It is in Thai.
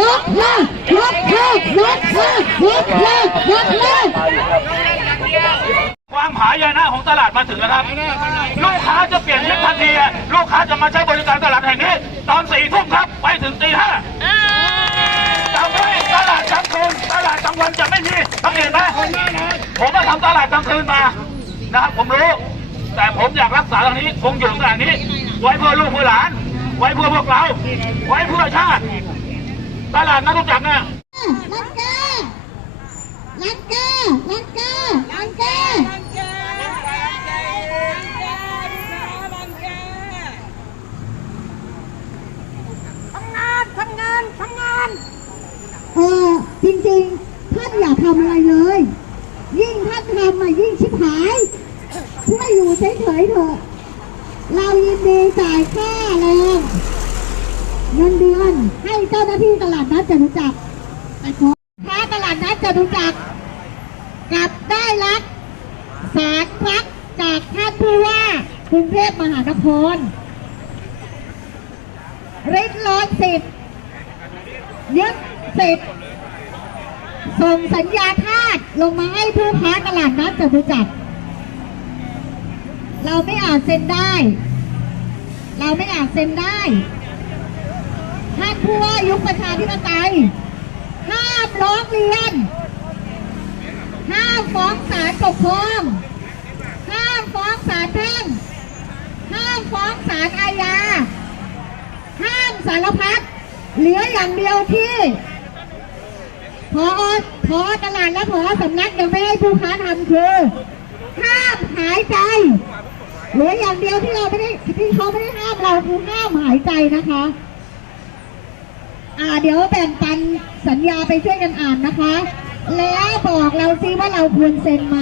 ยกเลิกยกเลิกยกเลิกยกเลิกยกเลิกความหายนะของตลาดมาถึงแล้วครับ ลูกค้าจะเปลี่ยนทิศทันทีลูกค้าจะมาใช้บริการตลาดแห่งนี้ ตอนสี่ทุ่มครับ ไปถึงตีห้าจำไว้ตลาดกลางคืนตลาดกลางวันจะไม่มีสังเกตไหมผมมาทำตลาดกลางคืนมานะครับผมรู้ แต่ผมอยากรักษาตรงนี้คงอยู่ตรงนี้ ไว้เพื่อลูกเพื่อหลาน ไว้เพื่อพวกเรา ไว้เพื่อชาติ ตลาดนักรู้จักเนี่ยลังแกลังแกลังแกลังแกทำงานทำงานทำงาน เออ จริงๆ ท่านอย่าทำอะไรเลย ยิ่งท่านทำอะยิ่งชิบหายช่วยอยู่เฉยๆเถอะ เรายินดีจ่ายค่าแรง เงินเดือนให้เจ้าหน้าที่ตลาดนัดจตุจักรแต่ขอค้าตลาดนัดจตุจักรกลับได้รับสารพักจากท่านผู้ว่ากรุงเทพมหานครริดร้อนสิทธิ์ยึดสิทธิ์ส่งสัญญาทาสลงมาให้ผู้ค้าตลาดนัดจตุจักรเราไม่อาจเซ็นได้ เราไม่อาจเซ็นได้ ท่านผู้ว่ายุคประชาธิปไตยห้ามร้องเรียนห้ามฟ้องศาลปกครองห้ามฟ้องศาลแพ่งห้ามฟ้องศาลอาญาห้ามสารพัดเหลืออย่างเดียวที่พอพอตลาดและพอสำนักยังไม่ให้ผู้ค้าทำคือห้ามหายใจเหลืออย่างเดียวที่เราไม่ได้ที่เขาไม่ได้ห้ามเราคือห้ามหายใจนะคะ อ่าเดี๋ยวแบ่งปันสัญญาไปช่วยกันอ่านนะคะ แล้วบอกเราซิว่าเราควรเซ็นไหม